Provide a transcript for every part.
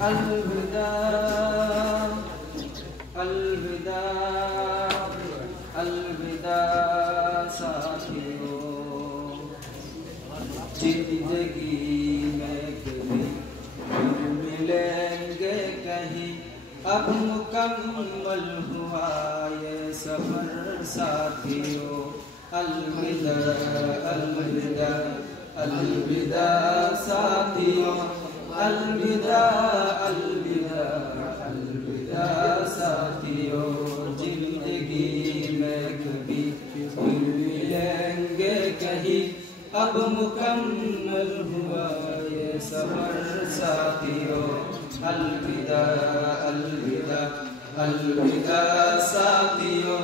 الوداع الوداع الوداع ساتھیوں، زندگی میں کبھی پھر ملیں گے کہیں، اب مکمل ہوا یہ سفر ساتھیوں۔ الوداع الوداع الوداع ساتھیوں، الوداع الوداع الوداع ساتھیوں، زندگی میں کبھی پھر ملیں گے کہیں، اب مکمل ہوا یہ سفر ساتھیوں۔ الوداع الوداع الوداع ساتھیوں،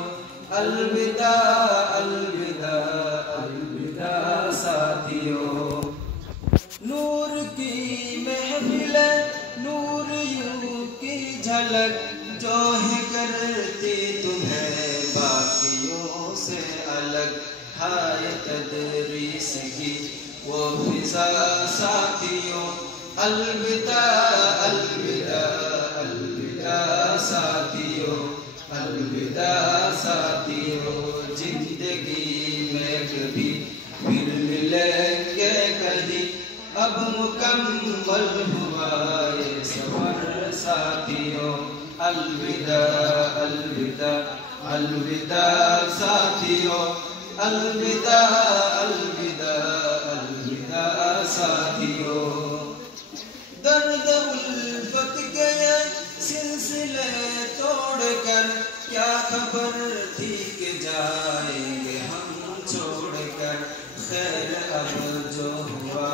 الوداع الوداع الوداع ساتھیوں۔ نور کی محفل نور یوں کی جھلک جو ہے کرتی تمہیں باقیوں سے الگ، ہائے تدریس کی وہ فضا ساتھیوں۔ الوداع الوداع الوداع ساتھیوں، الوداع ساتھیوں، زندگی میں کبھی پھر ملیں گے کہیں، اب مکمل ہوا یہ سفر ساتھیوں۔ الوداع الوداع الوداع ساتھیوں، الوداع الوداع الوداع ساتھیوں۔ درد الفت کے یہ سلسلے توڑ کر کیا خبر تھی کہ جائیں گے ہم چھوڑ کر، خیر اب جو ہوا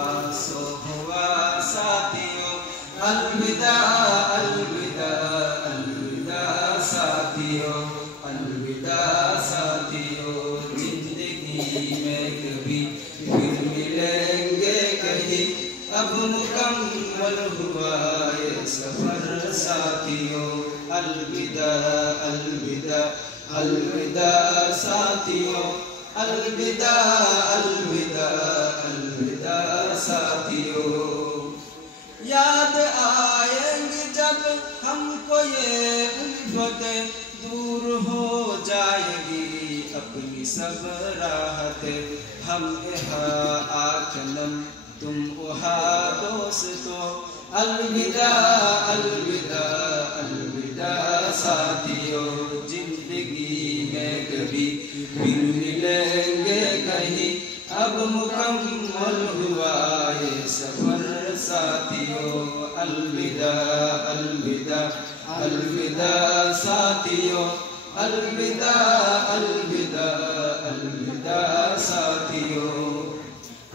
سو ہوا ساتھیوں۔ الوداع الوداع الوداع ساتھیوں، الوداع ساتھیوں، زندگی میں کبھی پھر ملیں گے کہیں، اب مکمل ہوا یہ سفر ساتھیوں۔ الوداع الوداع الوداع ساتھیوں، الوداع الوداع الوداع ساتھیوں۔ یاد آئیں گی جب ہم کو یہ الفتیں، دور ہو جائے گی اپنی سب راحتیں، ہم یہاں آکنم تم وہاں دوستو۔ الوداع الوداع الوداع ساتھیوں، زندگی میں کبھی پھر ملیں گے کہیں، اب مکمل ہوا یہ سفر ساتھیوں۔ الوداع الوداع الوداع ساتھیوں، الوداع الوداع الوداع ساتھیوں۔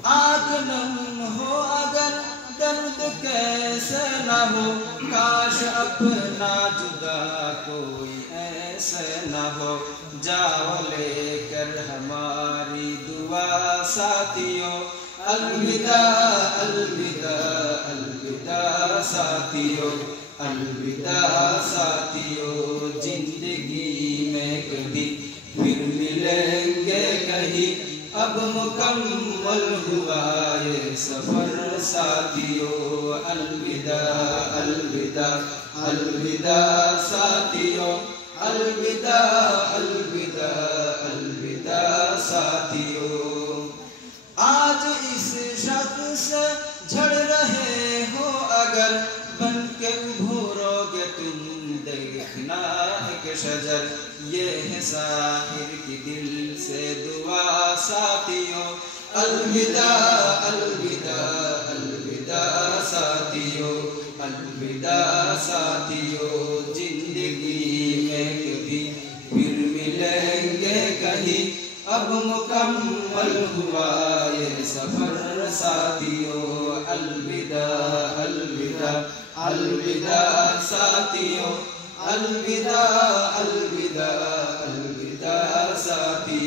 آنکھ نم ہو اگر درد کیسے نہ ہو، کاش اپنا جدا کوئی ایسے نہ ہو، جاؤ لے کر ہماری دعا ساتھیوں۔ الوداع الوداع الوداع ساتھیوں، الوداع ساتھیوں، زندگی میں کبھی پھر ملیں گے کہیں، اب مکمل ہوا یہ سفر ساتھیوں۔ الوداع الوداع الوداع ساتھیوں، الوداع الوداع الوداع ساتھیوں۔ آج اس شخص سے جھڑ رہے ہو اگر، بن کے ابھرو گے تم دیکھنا ایک شجر، یہ ہے ساحر کی دل سے دعا ساتھیوں۔ الوداع الوداع الوداع ساتھیوں، الوداع ساتھیوں، زندگی میں کبھی پھر ملیں گے کہیں، اب مکمل ہوا یہ سفر ساتھیوں۔ الوداع الوداع الوداع ساتھیوں، الوداع الوداع الوداع ساتھیوں۔